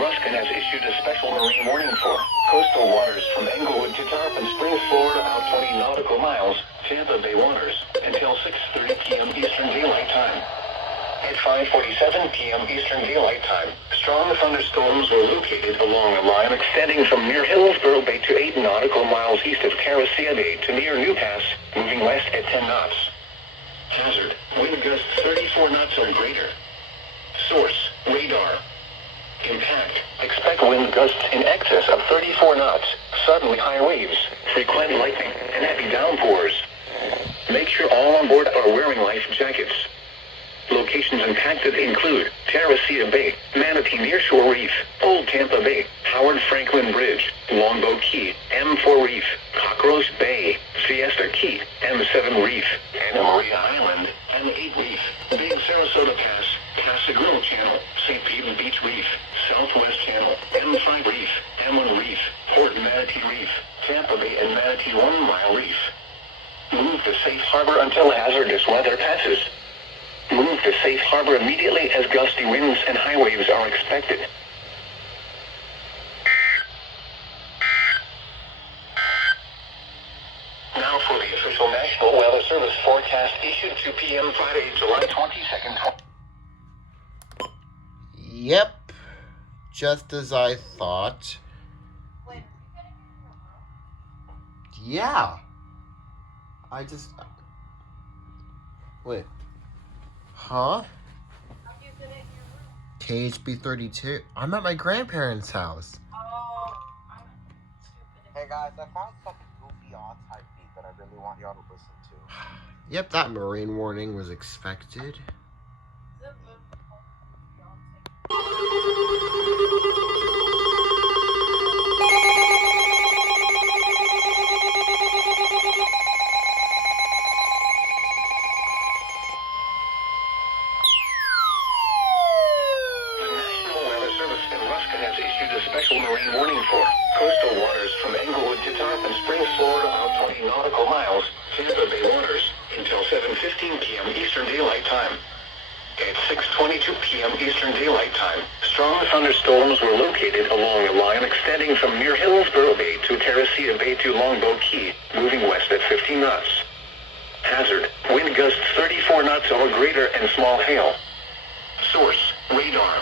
Ruskin has issued a special marine warning for coastal waters from Englewood to Tarpon Springs, Florida, out 20 nautical miles, Tampa Bay waters, until 6:30 p.m. Eastern Daylight Time. At 5:47 p.m. Eastern Daylight Time, strong thunderstorms were located along a line extending from near Hillsborough Bay to 8 nautical miles east of Caracia Bay to near New Pass, moving west at 10 knots. Hazard, wind gusts 34 knots or greater. Source, radar. Impact, expect wind gusts in excess of 34 knots, suddenly high waves, frequent lightning, and heavy downpours. Make sure all on board are wearing life jackets. Locations impacted include Caracia Bay, Manatee Nearshore Reef, Old Tampa Bay, Howard Franklin Bridge, Longboat Key, M4 Reef, Cockroach Bay, Siesta Key, M7 Reef, Anna Maria Island, M8 Reef, Big Sarasota Pass, Casa Grille Channel, St. Pete Beach Reef, Southwest Channel, M5 Reef, M1 Reef, Port Manatee Reef, Tampa Bay and Manatee 1 Mile Reef. Move to safe harbor until hazardous weather passes. Move to safe harbor immediately as gusty winds and high waves are expected. Now for the official National Weather Service forecast issued 2 p.m. Friday, July 22nd. Yep, just as I thought. Yeah. Wait. Huh? KHB 32. I'm at my grandparents' house. Oh, I'm stupid. Hey guys, I found some goofy odd-type beat that I really want y'all to listen to. Yep, that marine warning was expected. Special marine warning for coastal waters from Englewood to Tarpon Springs, Florida, out 20 nautical miles, Tampa Bay waters, until 7:15 p.m. Eastern Daylight Time. At 6:22 p.m. Eastern Daylight Time, strong thunderstorms were located along a line extending from near Hillsborough Bay to Caracia Bay to Longboat Key, moving west at 15 knots. Hazard, wind gusts 34 knots or greater and small hail. Source, radar.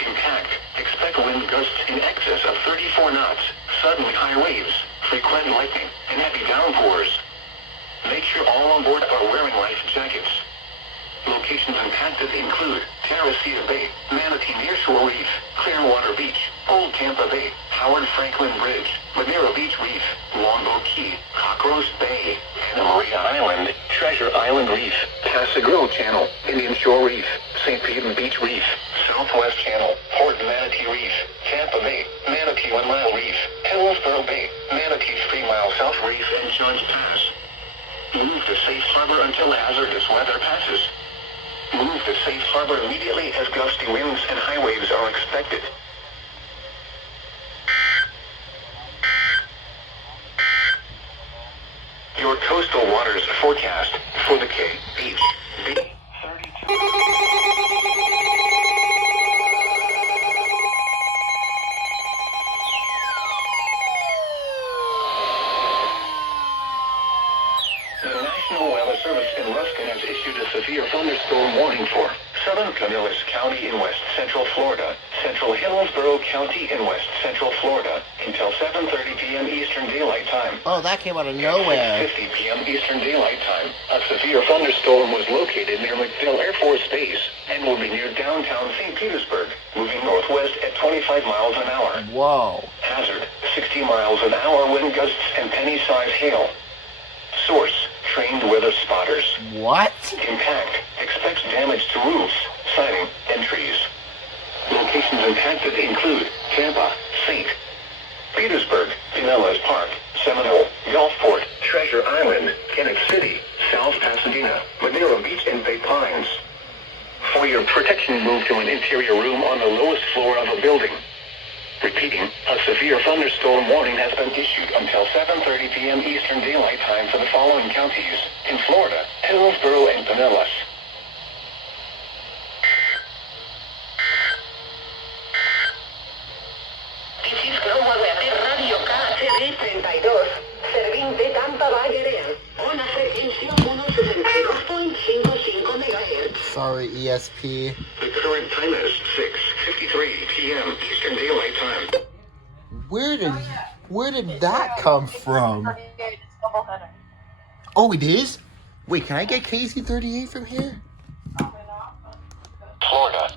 Impact, expect wind gusts in excess of 34 knots, suddenly high waves, frequent lightning, and heavy downpours. Make sure all on board are wearing life jackets. Locations impacted include Caracia Bay, Manatee Nearshore Reef, Clearwater Beach, Old Tampa Bay, Howard Franklin Bridge, Madeira Beach Reef, Longboat Key, Cockroach Bay, Anna Maria Island, Treasure Island Reef, Casa Grille Channel, Indian Shore Reef, St. Pete Beach Reef, Southwest Channel, Port Manatee Reef, Tampa Bay, Manatee 1 Mile Reef, Hillsborough Bay, Manatee 3 Mile South Reef, and George Pass. Move to safe harbor until hazardous weather passes. Move to safe harbor immediately as gusty winds and high waves are expected. Your coastal waters forecast for the KHB 32. The National Weather Service in Ruskin has issued a severe thunderstorm warning for southern Pinellas County in west central Florida, central Hillsborough County in west central Florida, until 7:30 p.m. Eastern Daylight Time. Oh, that came out of nowhere. At 6:50 p.m. Eastern Daylight Time, a severe thunderstorm was located near MacDill Air Force Base and will be near downtown St. Petersburg, moving northwest at 25 miles an hour. Whoa. Hazard, 60 miles an hour wind gusts and penny-size hail. Source, trained weather spotters. What? Impact, expects damage to roofs, siding, and trees. Locations impacted include Tampa, St. Petersburg, Pinellas Park, Seminole, Gulfport, Treasure Island, Kennett City, South Pasadena, Madeira Beach, and Bay Pines. For your protection, move to an interior room on the lowest floor of a building. Repeating, a severe thunderstorm warning has been issued until 7:30 p.m. Eastern Daylight Time for the following counties in Florida: Hillsborough and Pinellas. Sorry, ESP. The current time is 6:53 p.m. Eastern Daylight Time. Where did that come from? Oh, it is? Wait, can I get KC38 from here? Florida.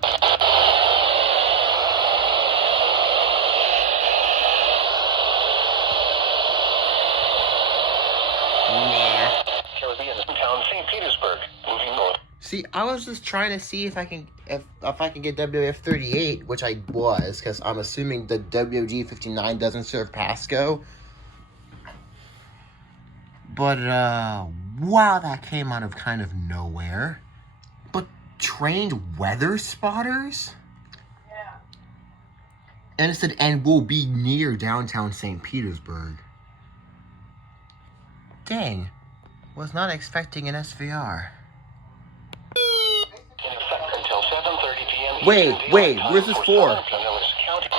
Nah. Caribbean town St. Petersburg, moving north. See, I was just trying to see if I can get WF38, which I was, because I'm assuming the WG59 doesn't serve Pasco. But wow, that came out of kind of nowhere. But trained weather spotters? Yeah. And it said, and will be near downtown St. Petersburg. Dang, was not expecting an SVR. In effect until 7:30 p.m. Wait, Eastern wait, Daylight where's Time this for for? Southern Pinellas County.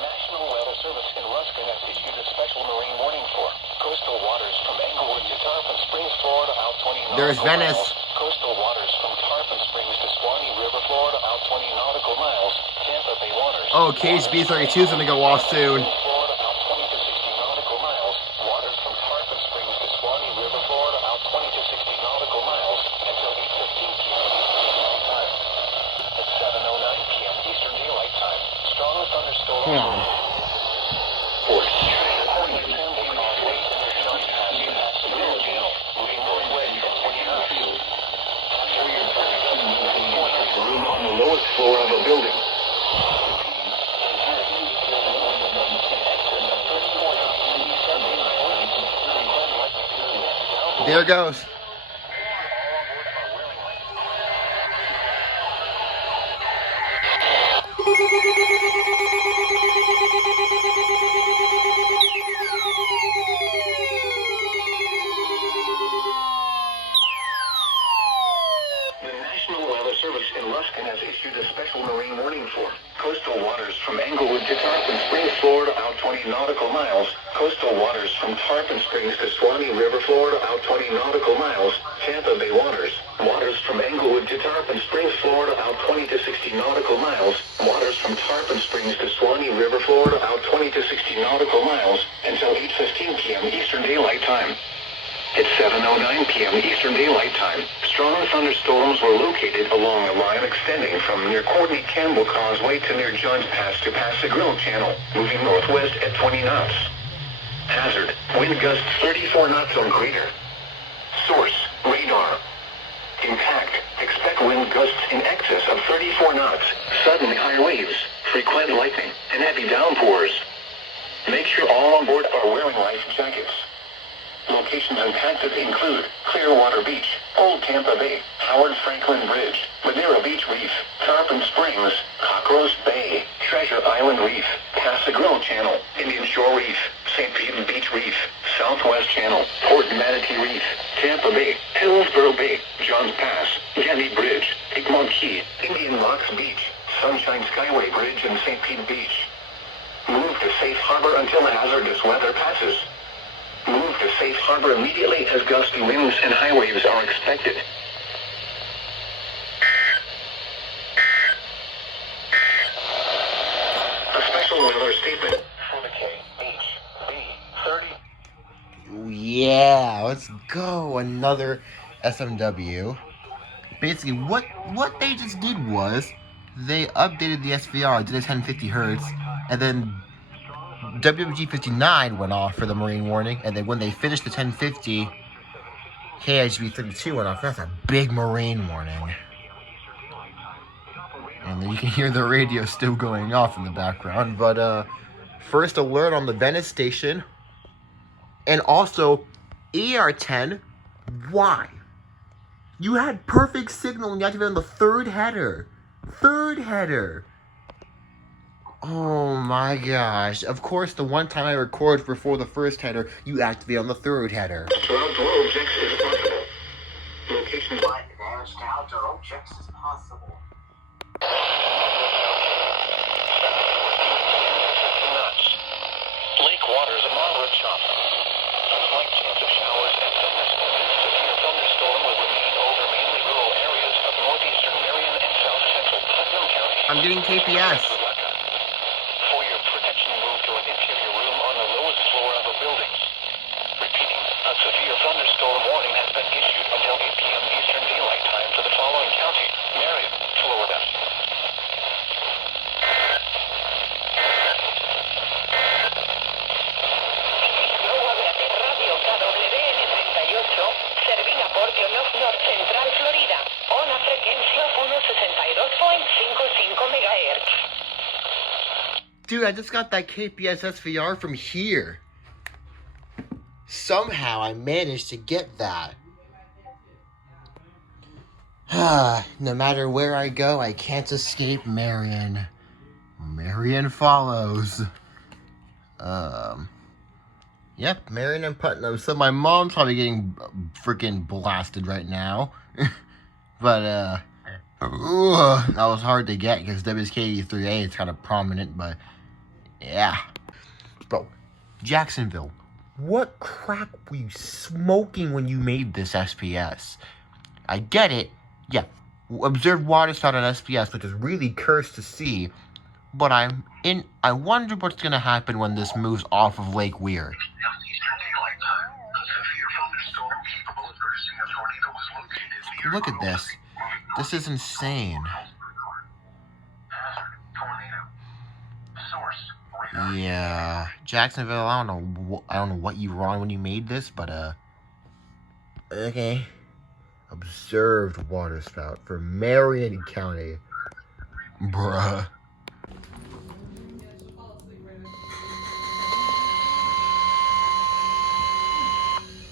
National Weather Service in Ruskin has issued a special marine warning for coastal waters from Englewood to Tarpon Springs, Florida, out 20 There's nautical Venice. miles. Coastal waters from Tarpon Springs to Swanee River, Florida, out 20 nautical miles. Tampa Bay waters. Oh, KHB32 is gonna go off soon. Florida, out 20 to 60 nautical miles. Waters from Tarpon Springs to Swanee River, Florida, out 20 to 60 nautical miles until 8:15 p.m. It's 7:09 p.m. Eastern Daylight Time. Strong thunderstorms. Hold on. On the lowest floor of a building. There it goes. The National Weather Service in Ruskin has issued a special marine warning for coastal waters from Englewood to Tarpon Springs, Florida, out 20 nautical miles. Coastal waters from Tarpon Springs to Swanee River, Florida, out 20 nautical miles. Tampa Bay waters. Waters from Englewood to Tarpon Springs, Florida, out 20 to 60 nautical miles. Waters from Tarpon Springs to Swanee River, Florida, out 20 to 60 nautical miles until 8:15 p.m. Eastern Daylight Time. It's 7:09 p.m. Eastern Daylight Time. Strong thunderstorms were located along a line extending from near Courtney Campbell Causeway to near Johns Pass to Pass Grill Channel, moving northwest at 20 knots. Hazard, wind gusts 34 knots or greater. Source, radar. Impact, expect wind gusts in excess of 34 knots, suddenly high waves, frequent lightning, and heavy downpours. Make sure all on board are wearing life jackets. Locations impacted include Clearwater Beach, Old Tampa Bay, Howard Franklin Bridge, Madeira Beach Reef, Tarpon Springs, Cockroach Bay, Treasure Island Reef, Paso Grill Channel, Indian Shore Reef, St. Pete Beach Reef, Southwest Channel, Port Manatee Reef, Tampa Bay, Hillsborough Bay, Johns Pass, Gandy Bridge, Egmont Key, Indian Rocks Beach, Sunshine Skyway Bridge, and St. Pete Beach. Move to safe harbor until the hazardous weather passes. Move to safe harbor immediately as gusty winds and high waves are expected. A special weather statement for the K Beach B30. Yeah, let's go. Another SMW. Basically, what they just did was they updated the SVR to the 1050 hertz, and then WG59 went off for the marine warning, and then when they finished the 1050, KHB32 went off. That's a big marine warning. And then you can hear the radio still going off in the background. But first alert on the Venice station, and also ER10. Why? You had perfect signal and you activated on the third header. Third header. Oh my gosh. Of course, the one time I record before the first header, you activate on the third header. To outdoor objects is possible. Location Flight damage to outdoor objects is possible. Lake waters a moderate chop. Slight chance of showers and thunderstorms. I'm getting KPS. For your protection, move to an interior room on the lowest floor of a building. Repeating, a severe thunderstorm warning has been issued until 8 p.m. Eastern Daylight Time for the following county: Marion, Florida. Radio KWN38, servida por Pioneer North Central, Florida. Ona frecuencia 162.55 MHz. Dude, I just got that KPS SVR from here. Somehow I managed to get that. No matter where I go, I can't escape Marion. Marion follows. Yep, Marion and Putnam. So my mom's probably getting freaking blasted right now. But, that was hard to get because WSK83A is kind of prominent, but yeah. Bro, Jacksonville, what crack were you smoking when you made this SPS? I get it. Yeah, observed water spout on SPS, which is really cursed to see. But I wonder what's gonna happen when this moves off of Lake Weir. Look at this. This is insane. Yeah, Jacksonville. I don't know what you were on when you made this, but okay. Observed water spout for Marion County, bruh.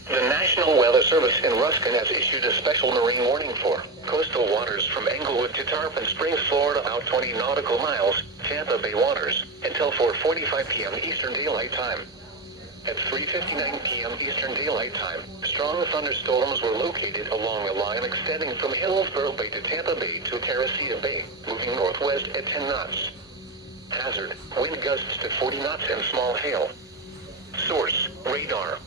The National Weather Service in Ruskin has issued a special marine warning for coastal waters from Englewood to Tarpon Springs, Florida, about 20 nautical miles, Tampa Bay waters, until 4:45 p.m. Eastern Daylight Time. At 3:59 p.m. Eastern Daylight Time, strong thunderstorms were located along a line extending from Hillsborough Bay to Tampa Bay to Teresita Bay, moving northwest at 10 knots. Hazard, wind gusts to 40 knots and small hail. Source, radar.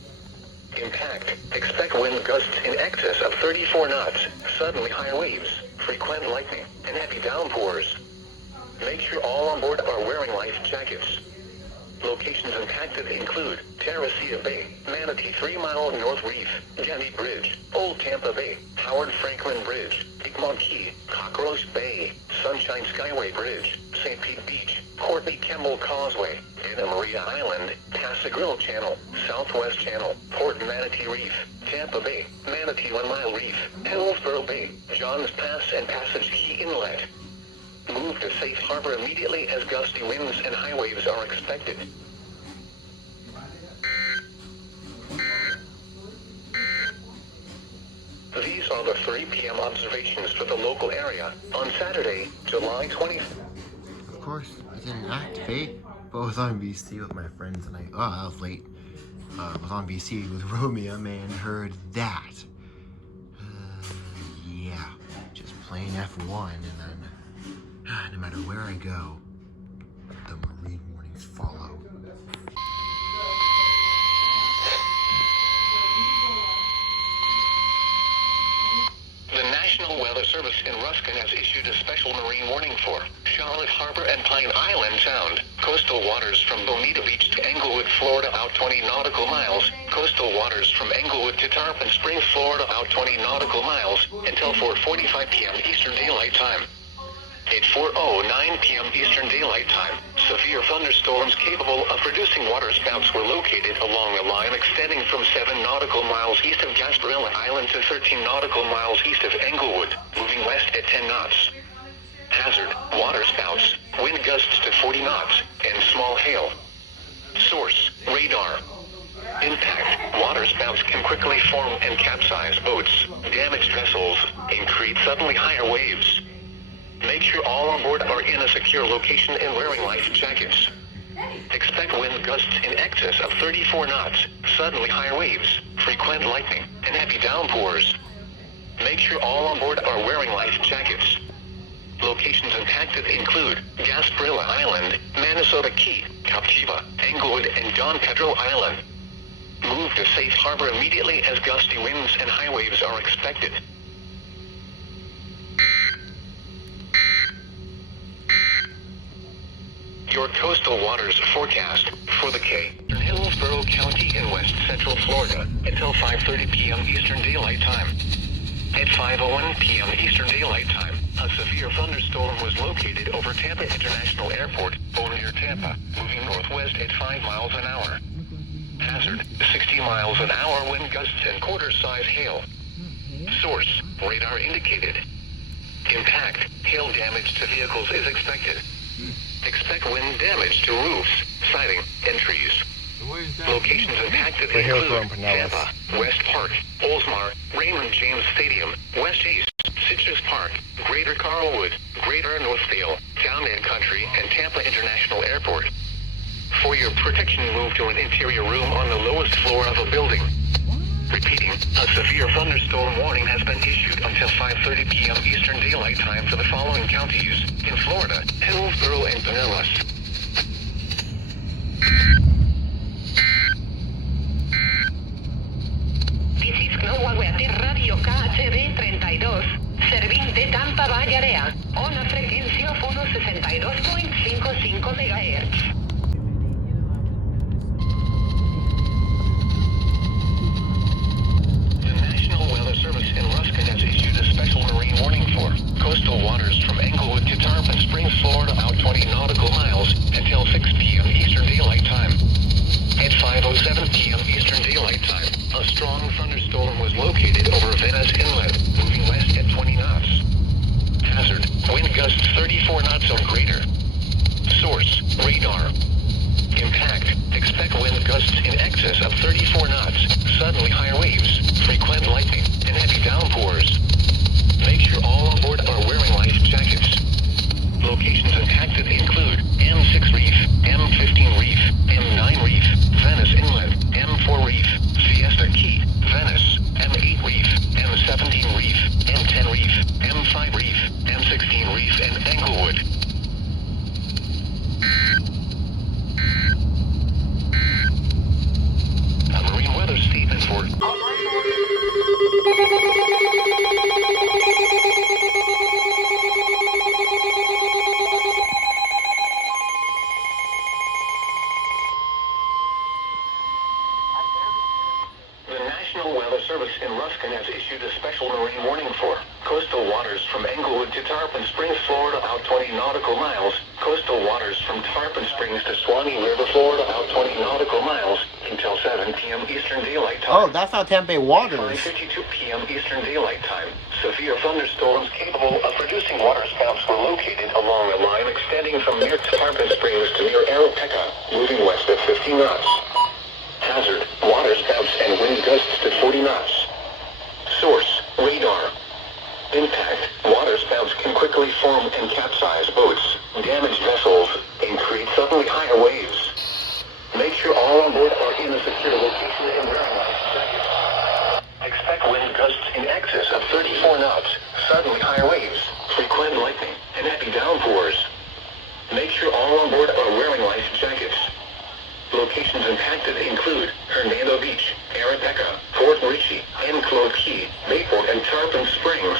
Impact, expect wind gusts in excess of 34 knots, suddenly high waves, frequent lightning, and heavy downpours. Make sure all on board are wearing life jackets. Locations impacted include Teresita Bay, Manatee 3 Mile North Reef, Jenny Bridge, Old Tampa Bay, Howard Franklin Bridge, Egmont Key, Cockroach Bay, Sunshine Skyway Bridge, St. Pete Beach, Courtney Kemble Causeway, Anna Maria Island, Passagrille Channel, Southwest Channel, Port Manatee Reef, Tampa Bay, Manatee 1 Mile Reef, Hillsborough Bay, Johns Pass and Passage Key Inlet. Move to safe harbor immediately as gusty winds and high waves are expected. These are the 3 p.m. observations for the local area on Saturday, July 20th. Of course, I didn't activate, but I was on VC with my friends and I was late. I was on VC with Romeo and heard that. Yeah, just playing F1 and then no matter where I go, the marine warnings follow. The National Weather Service in Ruskin has issued a special marine warning for Charlotte Harbor and Pine Island Sound, coastal waters from Bonita Beach to Englewood, Florida, out 20 nautical miles, coastal waters from Englewood to Tarpon Springs, Florida, out 20 nautical miles, until 4:45 p.m. Eastern Daylight Time. At 4:09 p.m. Eastern Daylight Time, severe thunderstorms capable of producing water spouts were located along a line extending from 7 nautical miles east of Gasparilla Island to 13 nautical miles east of Englewood, moving west at 10 knots. Hazard, water spouts, wind gusts to 40 knots, and small hail. Source, radar. Impact, water spouts can quickly form and capsize boats, damage vessels, and create suddenly higher waves. Make sure all on board are in a secure location and wearing life jackets. Expect wind gusts in excess of 34 knots, suddenly higher waves, frequent lightning, and heavy downpours. Make sure all on board are wearing life jackets. Locations impacted include Gasparilla Island, Minnesota Key, Captiva, Englewood, and Don Pedro Island. Move to safe harbor immediately as gusty winds and high waves are expected. Your coastal waters forecast for the K in Hillsborough County in west central Florida until 5:30 p.m. Eastern Daylight Time. At 5:01 p.m. Eastern Daylight Time, a severe thunderstorm was located over Tampa International Airport, near Tampa, moving northwest at 5 miles an hour. Hazard, 60 miles an hour wind gusts and quarter-size hail. Source, radar indicated. Impact, hail damage to vehicles is expected. Expect wind damage to roofs, siding, and trees. Locations impacted include Tampa, West Park, Oldsmar, Raymond James Stadium, West East, Citrus Park, Greater Carlwood, Greater Northvale, Town and Country, and Tampa International Airport. For your protection, move to an interior room on the lowest floor of a building. Repeating, a severe thunderstorm warning has been issued until 5:30 p.m. Eastern Daylight Time for the following counties in Florida: Hillsborough and Pinellas. This is NWS Radio KHB 32, serving de Tampa Bay Area, on a frequency of 162.55 MHz. Service in Ruskin has issued a special marine warning for coastal waters from Englewood to Tarpon Springs, Florida, out 20 nautical miles until 6 p.m. Eastern Daylight Time. At 5:07 p.m. Eastern Daylight Time, a strong thunderstorm was located over Venice Inlet, moving west at 20 knots. Hazard, wind gusts 34 knots or greater. Source, radar. Impact, expect wind gusts in excess of 34 knots, suddenly higher waves, frequent lightning, and heavy downpours. Make sure all on board are wearing life jackets. Locations impacted include M6 Reef, M15 Reef, M9 Reef, Venice Inlet, M4 Reef, Fiesta Key, Venice, M8 Reef, M17 Reef, M10 Reef, M5 Reef, M16 Reef, and Englewood. A marine weather statement for Service in Ruskin has issued a special marine warning for coastal waters from Englewood to Tarpon Springs, Florida, out 20 nautical miles. Coastal waters from Tarpon Springs to Swanee River, Florida, out 20 nautical miles until 7 p.m. Eastern Daylight Time. Oh, that's not Tampa Bay waters. 5:52 p.m. Eastern Daylight Time. Severe thunderstorms capable of producing waterspouts were located along a line extending from near Tarpon Springs to near Arapaca, moving west at 50 knots. Hazard, waterspouts and wind gusts to 40 knots. Source, radar. Impact, waterspouts can quickly form and capsize boats, damage vessels, and create suddenly higher waves. Make sure all on board are in a secure location and wearing life jackets. Expect wind gusts in excess of 34 knots, suddenly higher waves, frequent lightning, and heavy downpours. Make sure all on board are wearing life jackets. Locations impacted include Hernando Beach, Arapaca, Fort Ritchie, Enclosed Key, Bayport, and Tarpon Springs.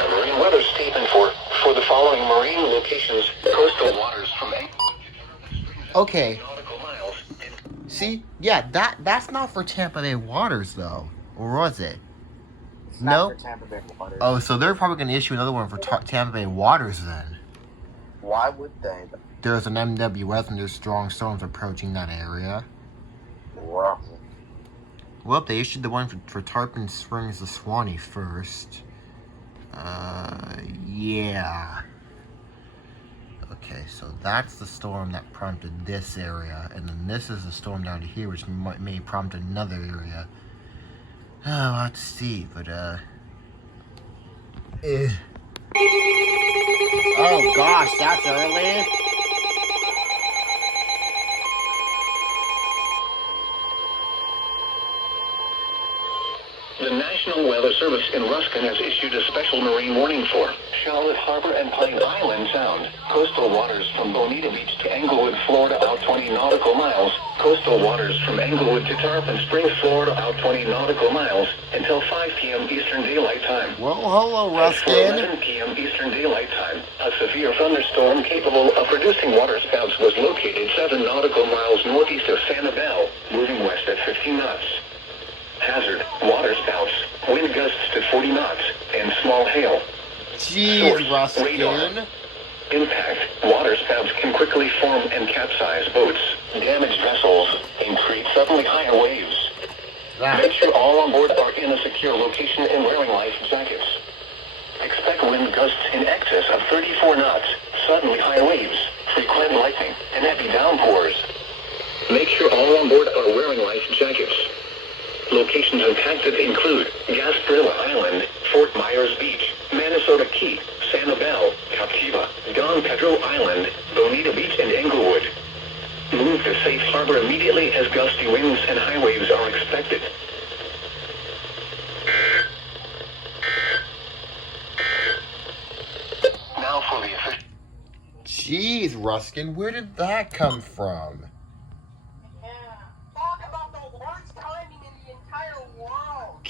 A marine weather statement for the following marine locations: coastal waters from Okay. See, yeah, that's not for Tampa Bay waters though, or was it? No. For Tampa Bay waters. Oh, so they're probably going to issue another one for Tampa Bay waters then. Why would they? There's an NWS and there's strong storms approaching that area. Wow. Well, they issued the one for Tarpon Springs to Swanee first. Yeah. Okay, so that's the storm that prompted this area, and then this is the storm down here, which may prompt another area. Oh, we'll have to see, but, Oh, gosh, that's early? The National Weather Service in Ruskin has issued a special marine warning for Charlotte Harbor and Pine Island Sound. Coastal waters from Bonita Beach to Englewood, Florida, out 20 nautical miles. Coastal waters from Englewood to Tarpon Springs, Florida, out 20 nautical miles until 5 p.m. Eastern Daylight Time. Well, hello, As for Ruskin. 11 p.m. Eastern Daylight Time, a severe thunderstorm capable of producing waterspouts was located 7 nautical miles northeast of Sanibel, moving west at 15 knots. Hazard, waterspouts, wind gusts to 40 knots, and small hail. Jeez, Source, Ruskin. radar. Impact, waterspouts can quickly form and capsize boats, damage vessels, and create suddenly higher waves. Make sure all on board are in a secure location and wearing life jackets. Expect wind gusts in excess of 34 knots, suddenly high waves, frequent lightning, and heavy downpours. Make sure all on board are wearing life jackets. Locations impacted include Gasparilla Island, Fort Myers Beach, Minnesota Key, Sanibel, Captiva, Don Pedro Island, Bonita Beach, and Englewood. Move to safe harbor immediately as gusty winds and high waves are expected. Now for the official. Jeez, Ruskin, where did that come from? Yeah. Talk about the worst timing in the entire world.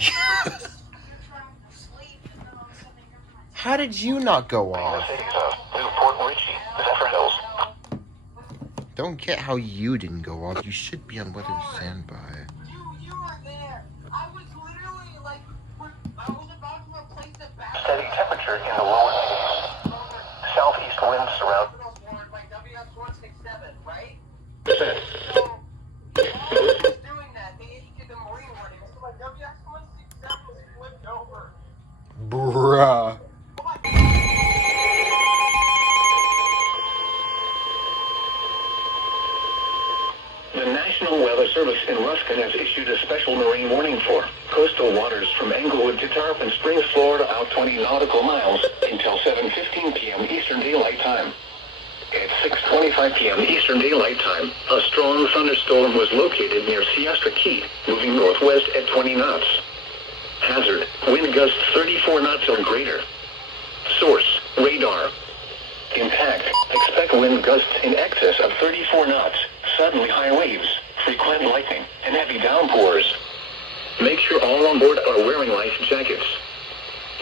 How did you not go The off? cities of Newport Richie, Zephyr Hills. Don't get how you didn't go off. You should be on weather standby. You were there. I was literally like, I was about to replace the battery. Steady temperature in the lower 80s. Southeast winds surround. Like WS167, right? Percent. So, while I was doing that, they issued the marine warning. So my WS167 was flipped over. Bruh. Oh my God. The National Weather Service in Ruskin has issued a special marine warning for coastal waters from Englewood to Tarpon Springs, Florida, out 20 nautical miles until 7:15 p.m. Eastern Daylight Time. At 6:25 p.m. Eastern Daylight Time, a strong thunderstorm was located near Siesta Key, moving northwest at 20 knots. Hazard, wind gusts 34 knots or greater. Source, radar. Impact, expect wind gusts in excess of 34 knots, suddenly high waves, frequent lightning, and heavy downpours. Make sure all on board are wearing life jackets.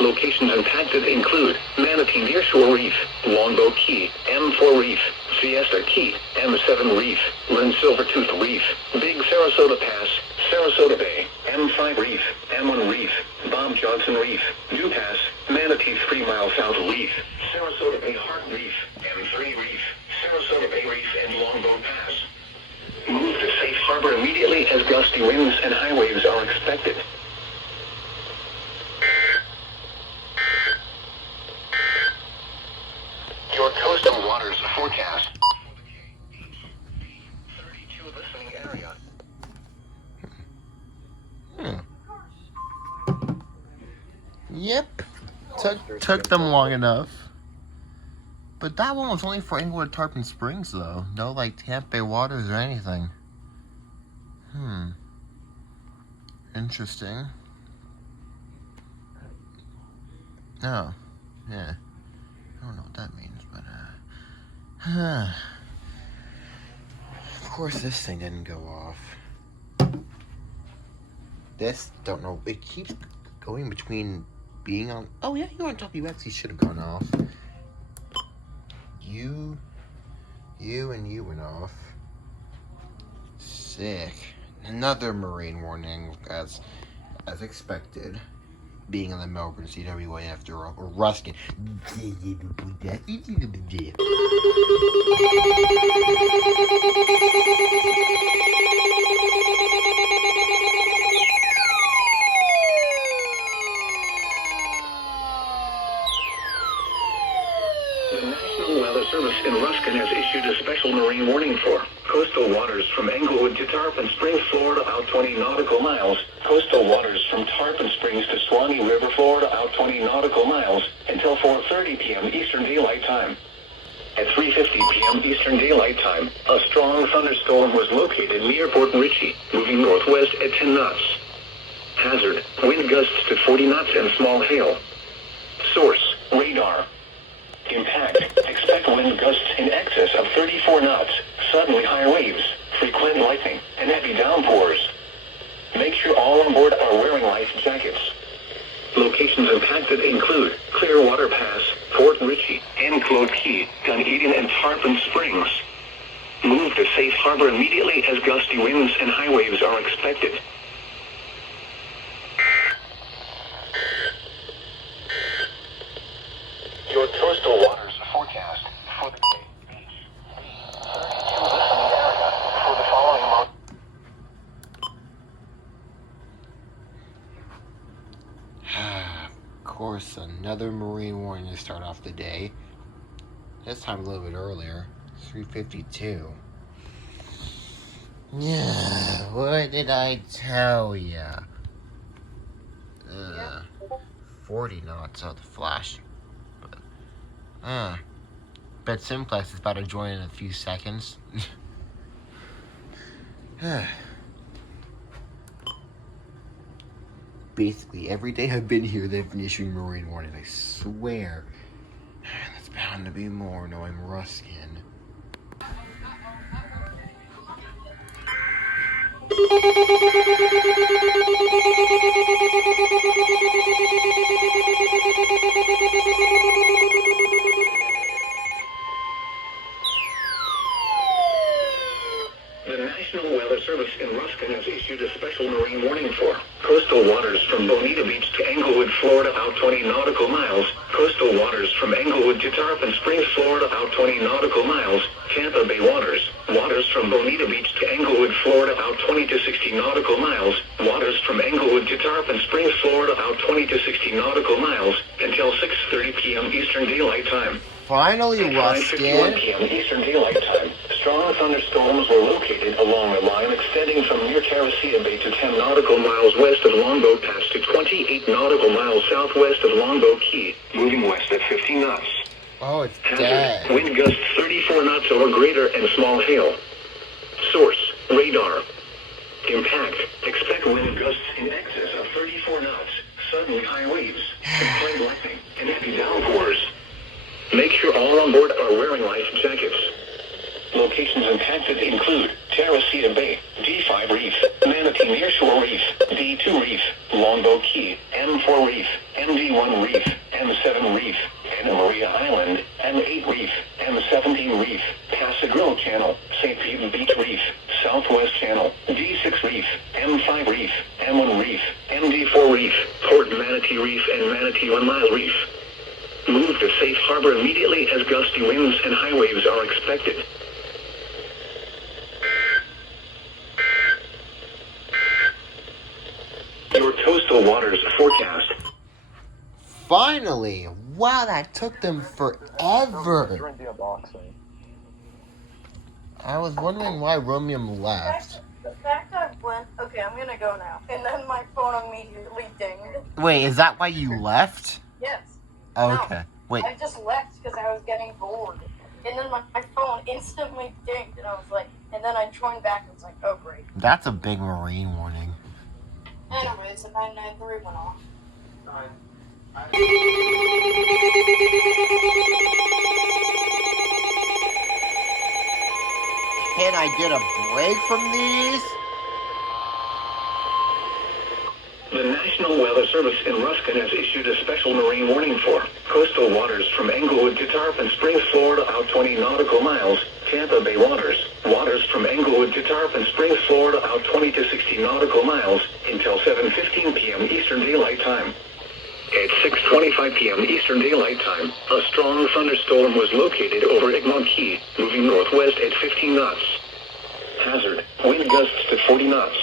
Locations impacted include Manatee Nearshore Reef, Longbow Key, M4 Reef, Siesta Key, M7 Reef, Lynn Silvertooth Reef, Big Sarasota Pass, Sarasota Bay, M5 Reef, M1 Reef, Bob Johnson Reef, Dew Pass, Manatee 3 Mile South Reef, Sarasota Bay Hart Reef, M3 Reef, Sarasota Bay Reef, and Longbow Pass. Move to safe harbor immediately as gusty winds and high waves are expected. Your coastal waters forecast. 32 listening area. Yep. Took them long enough. But that one was only for Englewood, Tarpon Springs, though. No, like, Tampa Bay waters or anything. Interesting. Oh. Yeah. I don't know what that means, but, Of course, this thing didn't go off. This, don't know, it keeps going between being on... Oh, yeah, you're on WX, you should have gone off. You and you went off. Sick. Another marine warning, as expected. Being in the Melbourne CWA after all. Or Ruskin. The National Weather Service in Ruskin has issued a special marine warning for coastal waters from Englewood to Tarpon Springs, Florida, out 20 nautical miles. Coastal waters from Tarpon Springs to Swanee River, Florida, out 20 nautical miles until 4:30 p.m. Eastern Daylight Time. At 3:50 p.m. Eastern Daylight Time, a strong thunderstorm was located near Port Richey, moving northwest at 10 knots. Hazard, wind gusts to 40 knots and small hail. Source, radar. Impact, expect wind gusts in excess of 34 knots, suddenly high waves, frequent lightning, and heavy downpours. Make sure all on board are wearing life jackets. Locations impacted include Clearwater Pass, Fort Ritchie, Enclosed Key, Dunedin, and Tarpon Springs. Move to safe harbor immediately as gusty winds and high waves are expected. Your coastal waters forecast for the Cape Beach, the 32 listening area for the following month. Of course, another marine warning to start off the day. This time a little bit earlier, 3:52. Yeah, what did I tell ya? 40 knots out the flash. Bet Simplex is about to join in a few seconds. Basically, every day I've been here, they've been issuing marine warning. I swear. There's bound to be more, knowing Ruskin. The National Weather Service in Ruskin has issued a special marine warning for coastal waters from Bonita Beach to Englewood, Florida, out 20 nautical miles. Coastal waters from Englewood to Tarpon Springs, Florida, out 20 nautical miles. Tampa Bay waters. Waters from Bonita Beach to Englewood, Florida, out 20 to 60 nautical miles. Waters from Englewood to Tarpon Springs, Florida, out 20 to 60 nautical miles until 6:30 p.m. Eastern Daylight Time. Finally, At 5:51 Ruskin. p.m. Eastern Daylight Time, strong thunderstorms were located along the line extending from near Terracea Bay to 10 nautical miles west of Longboat Pass to 28 nautical miles southwest of Longboat Key, moving west at 50 knots. Oh, it's Hazard, dead. wind gusts 34 knots or greater and small hail. Source, radar. Impact, expect wind gusts in excess of 34 knots, suddenly high waves, frequent lightning, and heavy downpours. Make sure all on board are wearing life jackets. Locations impacted include Terracea Bay, D5 Reef, Manatee Nearshore Reef, D2 Reef, Longboat Key, M4 Reef, MD1 Reef, M7 Reef, Anna Maria Island, M8 Reef, M17 Reef, Passagrille Channel, St. Pete Beach Reef, Southwest Channel, D6 Reef, M5 Reef, M1 Reef, MD4 Reef, Port Manatee Reef, and Manatee 1 Mile Reef. Move to safe harbor immediately as gusty winds and high waves are expected. Your coastal waters forecast. Finally! Wow, that took them forever. I was wondering why Romium left. The fact I went, okay, I'm gonna go now, and then my phone immediately dinged. Wait, is that why you left? Yes. Okay. No, Wait. I just left because I was getting bored. And then my phone instantly dinged, and I was like, and then I joined back and was like, oh great. That's a big marine warning. Anyways, the 993 went off. Can I get a break from these? The National Weather Service in Ruskin has issued a special marine warning for coastal waters from Englewood to Tarpon Springs, Florida, out 20 nautical miles. Tampa Bay waters. Waters from Englewood to Tarpon Springs, Florida, out 20 to 60 nautical miles until 7:15 p.m. Eastern Daylight Time. At 6:25 p.m. Eastern Daylight Time, a strong thunderstorm was located over Egmont Key, moving northwest at 15 knots. Hazard, wind gusts to 40 knots.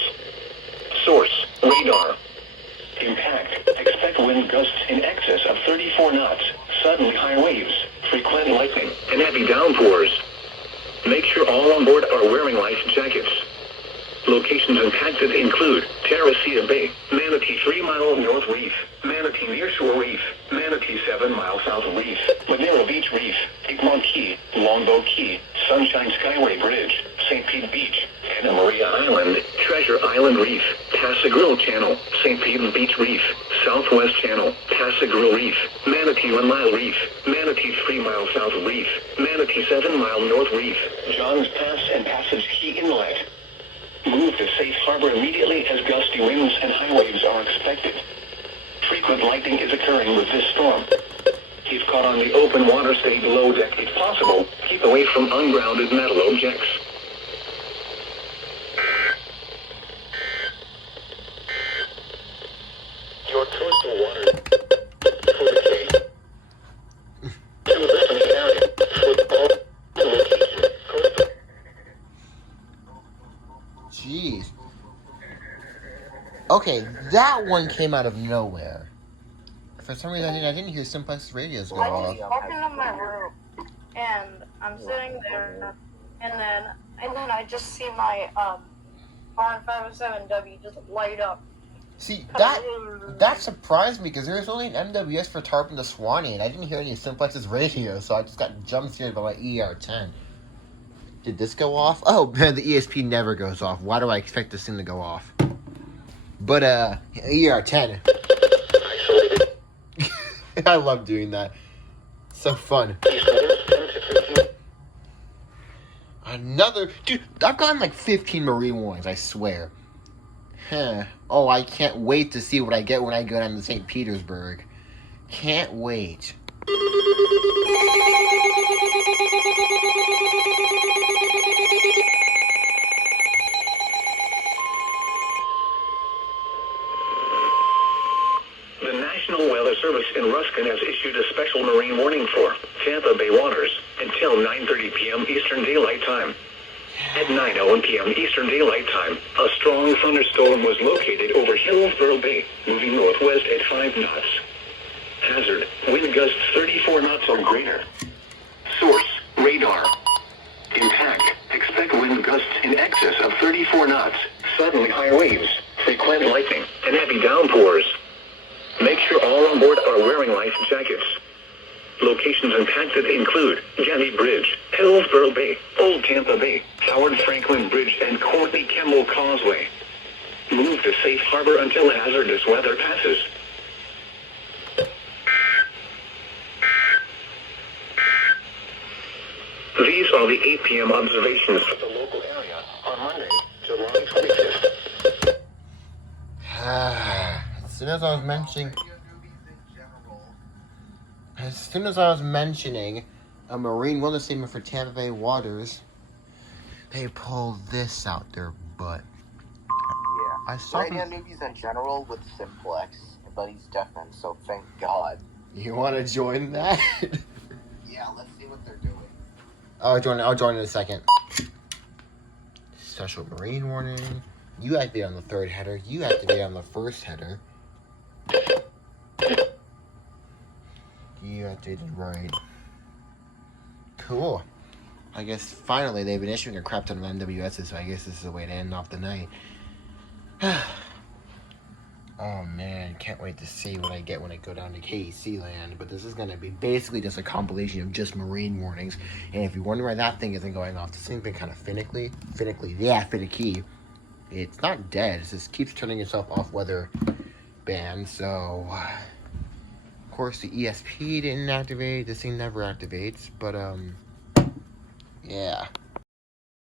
Source, radar. Impact, expect wind gusts in excess of 34 knots, suddenly high waves, frequent lightning, and heavy downpours. Make sure all on board are wearing life jackets. Locations impacted include Terracea Bay, Manatee 3 Mile North Reef, Manatee Nearshore Reef, Manatee 7 Mile South Reef, Madeira Beach Reef, Egmont Key, Longboat Key, Sunshine Skyway Bridge, St. Pete Beach, Santa Maria Island, Treasure Island Reef, Passagrille Channel, St. Peter Beach Reef, Southwest Channel, Passagrille Reef, Manatee 1 Mile Reef, Manatee 3 Mile South Reef, Manatee 7 Mile North Reef, Johns Pass and Passage Key Inlet. Move to safe harbor immediately as gusty winds and high waves are expected. Frequent lightning is occurring with this storm. Keep caught on the open water, stay below deck if possible. Keep away from ungrounded metal objects. Your coastal waters for the case. To the listening area. Football. Location. Coastal. Jeez. Okay, that one came out of nowhere. For some reason, I didn't hear Simplex radios go I off. just walked into my room, and I'm sitting there, and then I just see my R507W just light up. See, that surprised me because there was only an NWS for Tarpon to Swanee, and I didn't hear any Simplex's radio, so I just got jump scared by my ER10. Did this go off? Oh, man, the ESP never goes off. Why do I expect this thing to go off? But, ER10. I love doing that. So fun. Another... Dude, I've gotten like 15 marine warnings, I swear. Oh, I can't wait to see what I get when I go down to St. Petersburg. Can't wait. The National Weather Service in Ruskin has issued a special marine warning for Tampa Bay waters until 9:30 p.m. Eastern Daylight Time. At 9:01 p.m. Eastern Daylight Time, a strong thunderstorm was located over Hillsborough Bay, moving northwest at 5 knots. Hazard, wind gusts 34 knots or greater. Source, radar. Intact, expect wind gusts in excess of 34 knots, suddenly high waves, frequent lightning, and heavy downpours. Make sure all on board are wearing life jackets. Locations impacted include Jenny Bridge, Hillsborough Bay, Old Tampa Bay, Howard Franklin Bridge, and Courtney Kimball Causeway. Move to safe harbor until hazardous weather passes. These are the 8 p.m. observations for the local area on Monday, July 25th. As soon as I was mentioning a marine weather statement for Tampa Bay waters, they pulled this out their butt. Yeah. I saw Radio newbies in general with Simplex, but he's deafened, so thank God. You want to join that? Yeah, let's see what they're doing. I'll join in a second. Special marine warning. You activate on the third header. You activate on the first header. You activated right. Cool. I guess finally they've been issuing a crap ton of NWSs, so I guess this is a way to end off the night. Oh man, can't wait to see what I get when I go down to KEC land. But this is going to be basically just a compilation of just marine warnings. And if you wonder why that thing isn't going off, this thing's been kind of finicky. It's not dead, it just keeps turning itself off weather band. So, of course, the ESP didn't activate. This thing never activates. But, yeah.